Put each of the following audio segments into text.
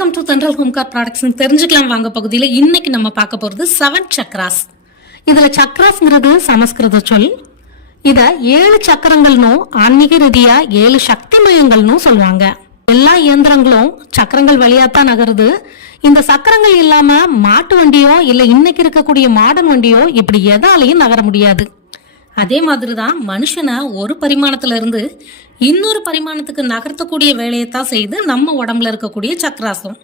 Welcome to தென்றல் ஹோம்கார் products. தெரிஞ்சுக்கலாம் வாங்க பகுதியில இன்னைக்கு நம்ம பார்க்க போறது 7 சக்ராஸ். இதுல சக்ராஸ்ங்கிறது சமஸ்கிருத சொல். இத 7 சக்கரங்கள்னும் ஆன்மீக ரீதியா 7 சக்தி மையங்கள்னு சொல்லுவாங்க. எல்லா இயந்திரங்களும் சக்கரங்கள் வழியாத்தான் நகருது. இந்த சக்கரங்கள் இல்லாம மாட்டு வண்டியோ இல்ல இன்னைக்கு இருக்கக்கூடிய மாடர்ன் வண்டியோ இப்படி எதாலையும் நகர முடியாது. அதே மாதிரிதான் மனுஷனை ஒரு பரிமாணத்துல இருந்து இன்னொரு பரிமாணத்துக்கு நகர்த்தக்கூடிய வேலையத்தான் செய்து நம்ம உடம்புல இருக்கக்கூடிய சக்ராசம்.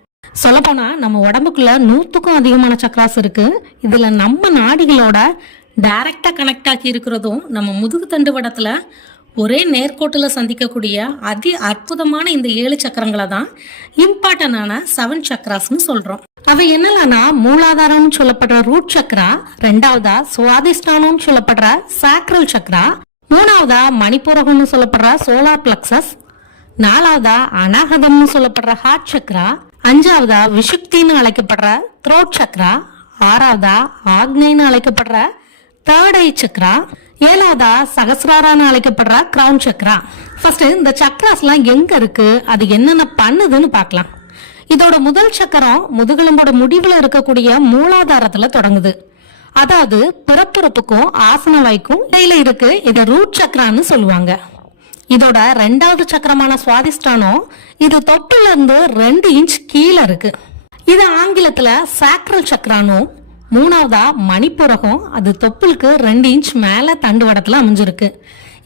சொல்ல போனா நம்ம உடம்புக்குள்ள 100க்கும் அதிகமான சக்ராஸ் இருக்கு. இதுல நம்ம நாடிகளோட டைரக்டா கனெக்ட் ஆகி இருக்கிறதும் நம்ம முதுகு தண்டு வடத்துல ஒரே நேர்கோட்டுல சந்திக்கக்கூடிய அதி அற்புதமான இந்த 7 சக்கரங்களை தான் இம்பார்ட்டன்டான 7 சக்ராஸ்னு சொல்றோம். அவை என்னன்னா மூலாதாரம் சொல்லப்படுற ரூட் சக்ரா, ரெண்டாவதா சுவாதிஷ்டானம் சொல்லப்படுற சாக்ரல் சக்ரா, மூணாவதா மணிப்பூரகம்னு சொல்லப்படுற சோலார் பிளக்சஸ், நாலாவதா அனாகதம்னு சொல்லப்படுற ஹார்ட் சக்ரா, அஞ்சாவதா விஷுக்தின்னு அழைக்கப்படுற த்ரோட் சக்ரா, ஆறாவதா ஆக்னேன்னு அழைக்கப்படுற தேர்ட் ஐ சக்ரா, ஏழாவதா சகசிராரான்னு அழைக்கப்படுற கிரவுன் சக்ரா. ஃபர்ஸ்ட் இந்த சக்ராஸ் எல்லாம் எங்க இருக்கு, அது என்னென்ன பண்ணுதுன்னு பார்க்கலாம். இதோட முதல் சக்கரம் முதுகெலும்போட முடிவுல இருக்கக்கூடிய மூலாதாரத்துல தொடங்குது. அதாவது பிறப்புறுப்புக்கும் ஆசன வாய்க்கும் இடையில இருக்கு. இத ரூட் சக்கரான்னு சொல்லுவாங்க. இதோட ரெண்டாவது சக்கரமான சுவாதிஷ்டானம் இது தொப்புல இருந்து 2 இன்ச் கீழே இருக்கு. இது ஆங்கிலத்துல சாக்ரல் சக்கரானும், மூணாவதா மணிப்புரகம் அது தொப்புளுக்கு 2 இன்ச் மேல தண்டுவடத்துல அமைஞ்சிருக்கு.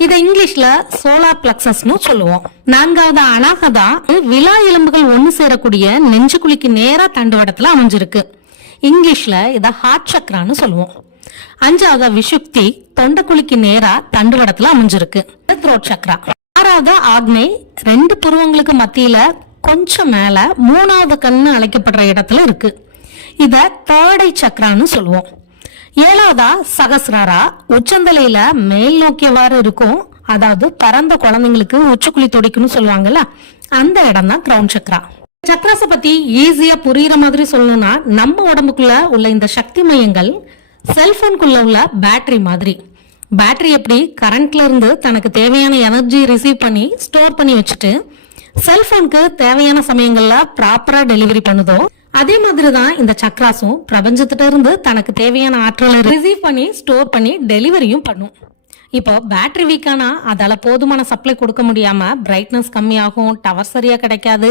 இதை இங்கிலீஷ்ல சோலார் பிளக்சஸ்னு சொல்லுவோம். நான்காவது அனாகதா விலா எலும்புகள் ஒண்ணு சேரக்கூடிய நெஞ்சுக்குழிக்கு நேரா தண்டுவடத்துல அமைஞ்சிருக்கு. இங்கிலீஷ்ல இத ஹார்ட் சக்ரான்னு சொல்லுவோம். அஞ்சாவது விஷுக்தி தொண்டைக்குழிக்கு நேரா தண்டுவடத்துல அமைஞ்சிருக்கு, த்ரோட் சக்ரா. ஆறாவது ஆக்னே 2 புருவங்களுக்கு மத்தியில கொஞ்சம் மேல 3வது கண்ணு அழைக்கப்படுற இடத்துல இருக்கு. இத தேர்ட் ஐ சக்ரான்னு சொல்லுவோம். ஏழாவதா சகசிராரா உச்சந்தலையில மேல் நோக்கியவாறு இருக்கும். அதாவது பறந்த குழந்தைங்களுக்கு உச்சக்குழி தொடைக்குன்னு சொல்லுவாங்கல்ல, அந்த இடம் தான் கிரவுன் சக்ரா. சக்ராஸ பத்தி ஈஸியா புரியுற மாதிரி சொல்லணும்னா, நம்ம உடம்புக்குள்ள உள்ள இந்த சக்தி மையங்கள் செல்போனுக்குள்ள உள்ள பேட்டரி மாதிரி. பேட்டரி எப்படி கரண்ட்ல இருந்து தனக்கு தேவையான எனர்ஜி ரிசீவ் பண்ணி ஸ்டோர் பண்ணி வச்சுட்டு செல்போனுக்கு தேவையான சமயங்கள்ல ப்ராப்பரா டெலிவரி பண்ணுதோ, அதே மாதிரிதான் இந்த சக்ராஸும் பிரபஞ்சத்திட்ட இருந்து தனக்கு தேவையான ஆற்றலை ரிசீவ் பண்ணி ஸ்டோர் பண்ணி டெலிவரியும் பண்ணும். இப்போ பேட்டரி வீக்கானா அதால போதுமான சப்ளை கொடுக்க முடியாம பிரைட்னஸ் கம்மியாகும், டவர் சரியா கிடைக்காது,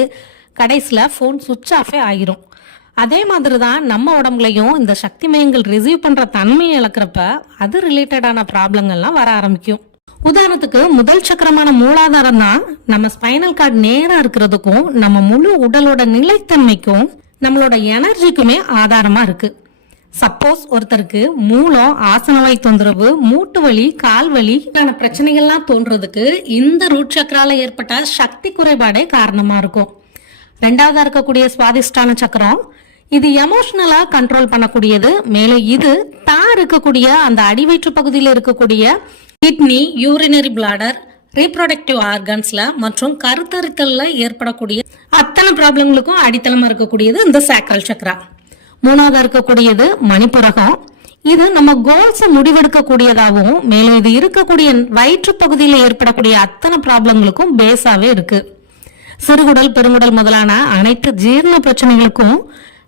கடைசியில போன் சுவிட்ச் ஆஃபே ஆகிரும். அதே மாதிரிதான் நம்ம உடம்புலையும் இந்த சக்தி மையங்கள் ரிசீவ் பண்ற தன்மையை இழக்கிறப்ப அது ரிலேட்டடான ப்ராப்ளங்கள்லாம் வர ஆரம்பிக்கும். உதாரணத்துக்கு முதல் சக்கரமான மூலாதாரம் தான் நம்ம ஸ்பைனல் கார்டு நேரா இருக்கிறதுக்கும் நம்ம முழு உடலோட நிலைத்தன்மைக்கும் நம்மளோட எனர்ஜிக்குமே ஆதாரமா இருக்கு. சப்போஸ் ஒருத்தருக்கு மூலம், ஆசனவாய் தொந்தரவு, மூட்டு வலி, கால் வலி பிரச்சனைகள்லாம் தோன்றதுக்கு இந்த ரூட் சக்கரால ஏற்பட்ட சக்தி குறைபாடே காரணமா இருக்கும். ரெண்டாவதா இருக்கக்கூடிய சுவாதிஷ்டான சக்கரம் இது எமோஷனலா கண்ட்ரோல் பண்ணக்கூடியது. மேலும் இது தான் இருக்கக்கூடிய அந்த அடிவயிற்று பகுதியில் இருக்கக்கூடிய கிட்னி, யூரினரி பிளாடர், ரீப்ரொடக்டிவ் ஆர்கன்ஸ்ல மற்றும் கருத்தரித்தல்ல ஏற்படக்கூடிய அத்தனை ப்ராப்ளங்களுக்கும் அடித்தளமா இருக்கக்கூடியது இந்த சாக்ரல் சக்ரா. மூணாவதா இருக்கக்கூடியது மணிப்புரகம். இது நம்ம கோல்ஸ முடிவெடுக்கக்கூடியதாகவும் மேலும் இது இருக்கக்கூடிய வயிற்று பகுதியில் ஏற்படக்கூடிய அத்தனை ப்ராப்ளங்களுக்கும் பேஸாவே இருக்கு. சிறுகுடல், பெருங்குடல் முதலான அனைத்து ஜீரண பிரச்சனைகளுக்கும்,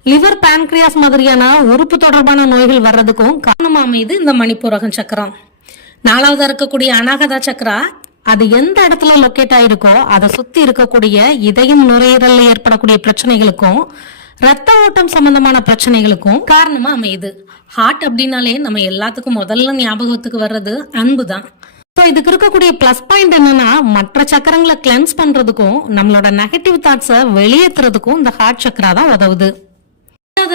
லிவர், பான்கிரியாஸ் மாதிரியான உறுப்பு தொடர்பான நோய்கள் வர்றதுக்கும் காரணமா அமைது இந்த மணிப்புரகம் சக்கரம். நாலாவதா இருக்கக்கூடிய அனாகதா சக்ரா அது எந்த இடத்துல லொக்கேட் ஆயிருக்கோ அதை சுத்தி இருக்கக்கூடிய இதயம், நுரையீரல்ல ஏற்படக்கூடிய பிரச்சனைகளுக்கும் ரத்த ஓட்டம் சம்பந்தமான பிரச்சனைகளுக்கும் காரணமா அமையுது. ஹார்ட் அப்படின்னாலே நம்ம எல்லாத்துக்கும் முதல்ல ஞாபகத்துக்கு வர்றது அன்பு தான். இதுக்கு இருக்கக்கூடிய பிளஸ் பாயிண்ட் என்னன்னா, மற்ற சக்கரங்களை கிளென்ஸ் பண்றதுக்கும் நம்மளோட நெகட்டிவ் தாட்ஸ வெளியேற்றுறதுக்கும் இந்த ஹார்ட் சக்ரா தான் உதவுது.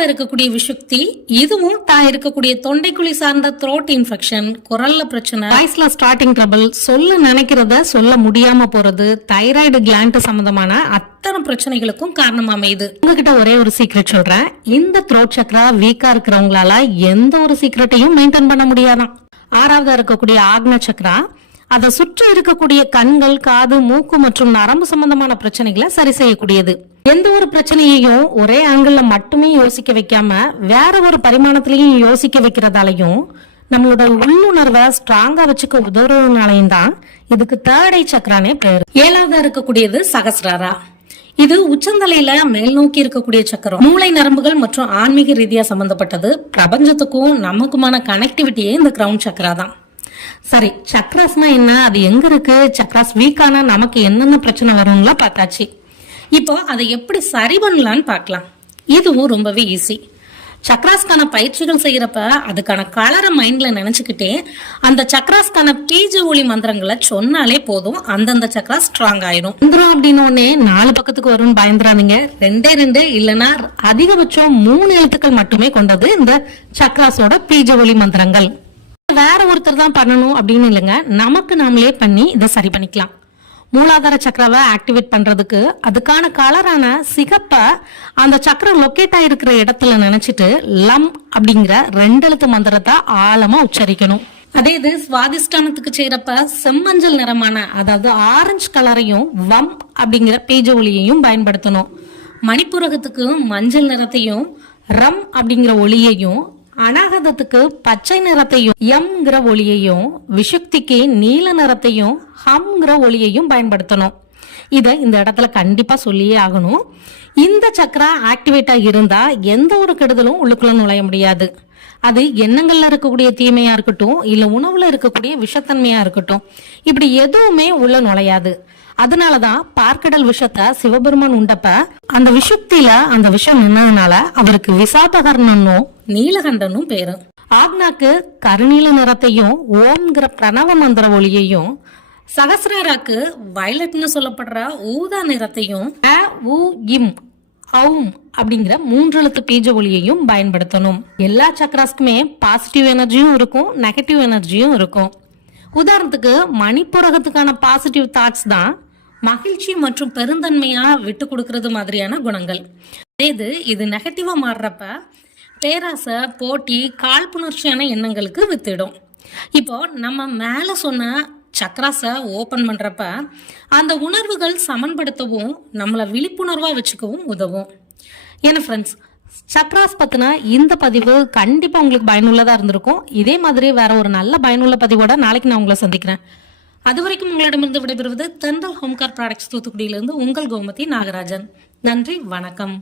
இருக்கக்கூடிய விஷுக்தி இதுவும் தான் இருக்கக்கூடிய தொண்டைக்குழி சார்ந்த த்ரோட் இன்ஃபெக்ஷன், குரல்ல பிரச்சனை, வாய்ஸ்ல ஸ்டார்டிங் ட்ரபிள், சொல்ல நினைக்கிறத சொல்ல முடியாம போறது, தைராய்டு கிளாண்ட் சம்பந்தமான அத்தனை பிரச்சனைகளுக்கும் காரணமா அமையுது. உங்ககிட்ட ஒரே ஒரு சீக்ரெட் சொல்றேன். இந்த த்ரோட் சக்ரா வீக்கா இருக்கிறவங்களால எந்த ஒரு சீக்ரெட்டையும் மெயின்டைன் பண்ண முடியாதான். ஆறாவதா இருக்கக்கூடிய ஆக்ன சக்ரா அதை சுற்றி இருக்கக்கூடிய கண்கள், காது, மூக்கு மற்றும் நரம்பு சம்பந்தமான பிரச்சனைகளை சரி செய்யக்கூடியது. எந்த ஒரு பிரச்சனையையும் ஒரே ஆங்கிள் மட்டுமே யோசிக்க வைக்காம வேற ஒரு பரிமாணத்திலையும் யோசிக்க வைக்கிறதாலையும் நம்மளோட உள்ளுணர்வை ஸ்ட்ராங்கா வச்சுக்க உதவுறதுனாலையும் தான் இதுக்கு தேர்ட் ஐ சக்கரானே பேரு. ஏழாவதா இருக்கக்கூடியது சகசிராரா. இது உச்சந்தலையில மேல் நோக்கி இருக்கக்கூடிய சக்கரம். மூளை நரம்புகள் மற்றும் ஆன்மீக ரீதியா சம்பந்தப்பட்டது. பிரபஞ்சத்துக்கும் நமக்குமான கனெக்டிவிட்டியே இந்த கிரவுன் சக்கரா தான். சரி, சக்ராஸ்னா என்ன, அது எங்க இருக்கு, சக்ராஸ் வீக்கான நமக்கு என்னென்ன பிரச்சனை வரும்லாம் பார்த்தாச்சு. இப்போ அதை எப்படி சரி பண்ணலான்னு பார்க்கலாம். இதுவும் ரொம்பவே ஈஸி. சக்ராஸ்கான பயிற்சிகள் செய்யறப்ப அதுக்கான கலரை மைண்ட்ல நினைச்சுக்கிட்டே அந்த சக்ராஸ்கான பீஜ ஒளி மந்திரங்களை சொன்னாலே போதும், அந்தந்த சக்ரா ஸ்ட்ராங் ஆயிரும். மந்திரம் அப்படின்னு 4 பக்கத்துக்கு வரும்னு பயந்துறாதீங்க. 2 இல்லைன்னா அதிகபட்சம் 3 எழுத்துக்கள் மட்டுமே கொண்டது இந்த சக்ராஸோட பீஜ ஒளி மந்திரங்கள். வேற ஒருத்தர் தான் பண்ணணும் அப்படின்னு இல்லைங்க, நமக்கு நாமளே பண்ணி இதை சரி பண்ணிக்கலாம். மூலாதார சக்கராவை ஆக்டிவேட் பண்றதுக்கு அதுக்கான கலரான சிகப்ப அந்த சக்கரம் லொக்கேட் ஆயிருக்கிற இடத்துல நினைச்சிட்டு லம் அப்படிங்கிற 2 எழுத்து மந்திரத்தை ஆழமா உச்சரிக்கணும். அதே இது சுவாதிஷ்டானத்துக்கு செய்யறப்ப செம்மஞ்சள் நிறமான அதாவது ஆரஞ்சு கலரையும் வம் அப்படிங்கிற பீஜ ஒளியையும் பயன்படுத்தணும். மணிப்புரகத்துக்கு மஞ்சள் நிறத்தையும் ரம் அப்படிங்கிற ஒளியையும், அனாகதத்துக்கு பச்சை நிறத்தையும் எம்ங்கிற ஒளியையும், விஷுக்திக்கு நீல நிறத்தையும் ஹம்ங்கிற ஒளியையும் பயன்படுத்தணும். இத இந்த இடத்துல கண்டிப்பா சொல்லியே ஆகணும். இந்த சக்கரா ஆக்டிவேட்டா இருந்தா எந்த ஒரு கெடுதலும் உள்ளுக்குள்ள நுழைய முடியாது. அது எண்ணங்கள்ல இருக்கக்கூடிய தீமையா இருக்கட்டும், இல்ல உணவுல இருக்கக்கூடிய விஷத்தன்மையா இருக்கட்டும், இப்படி எதுவுமே உள்ள நுழையாது. அதனாலதான் பார்க்கடல் விஷத்தை சிவபெருமான் உண்டப்ப அந்த விஷுக்தியில அந்த விஷம் நின்னதுனால அவருக்கு விசாபகர்ணனும் நீலகண்டனும் பேரு. ஆக்னாக்கு கருநீல நிறத்தையும் ஓம்ங்கிற பிரணவ மந்திர ஒளியையும், சகசிராராக்கு வயலட்னு சொல்லப்படுற ஊதா நிறத்தையும், அப்படிங்கிற 3 எழுத்து பீஜ ஒளியையும் பயன்படுத்தணும். எல்லா சக்கராஸ்க்குமே பாசிட்டிவ் எனர்ஜியும் இருக்கும், நெகட்டிவ் எனர்ஜியும் இருக்கும். உதாரணத்துக்கு மணிப்புரகத்துக்கான பாசிட்டிவ் தாட்ஸ் தான் மகிழ்ச்சி மற்றும் பெருந்தன்மையா விட்டு கொடுக்கறது மாதிரியான குணங்கள். இது நெகட்டிவா மாறுறப்ப பேராசை, போட்டி, காழ்ப்புணர்ச்சியான எண்ணங்களுக்கு வித்திடும். இப்போ நம்ம மேல சொன்ன சக்ராஸை ஓபன் பண்றப்ப அந்த உணர்வுகள் சமன்படுத்தவும் நம்மளை விழிப்புணர்வா வச்சுக்கவும் உதவும். ஏன்னா ஃப்ரெண்ட்ஸ், சக்ராஸ் பத்தின இந்த பதிவு கண்டிப்பா உங்களுக்கு பயனுள்ளதா இருந்திருக்கும். இதே மாதிரி வேற ஒரு நல்ல பயனுள்ள பதிவோட நாளைக்கு நான் உங்களை சந்திக்கிறேன். அது வரைக்கும் உங்களிடமிருந்து விடைபெறுவது தென்றல் ஹோம்கார் ப்ராடக்ட்ஸ் தூத்துக்குடியிலிருந்து உங்கள் கோமதி நாகராஜன். நன்றி, வணக்கம்.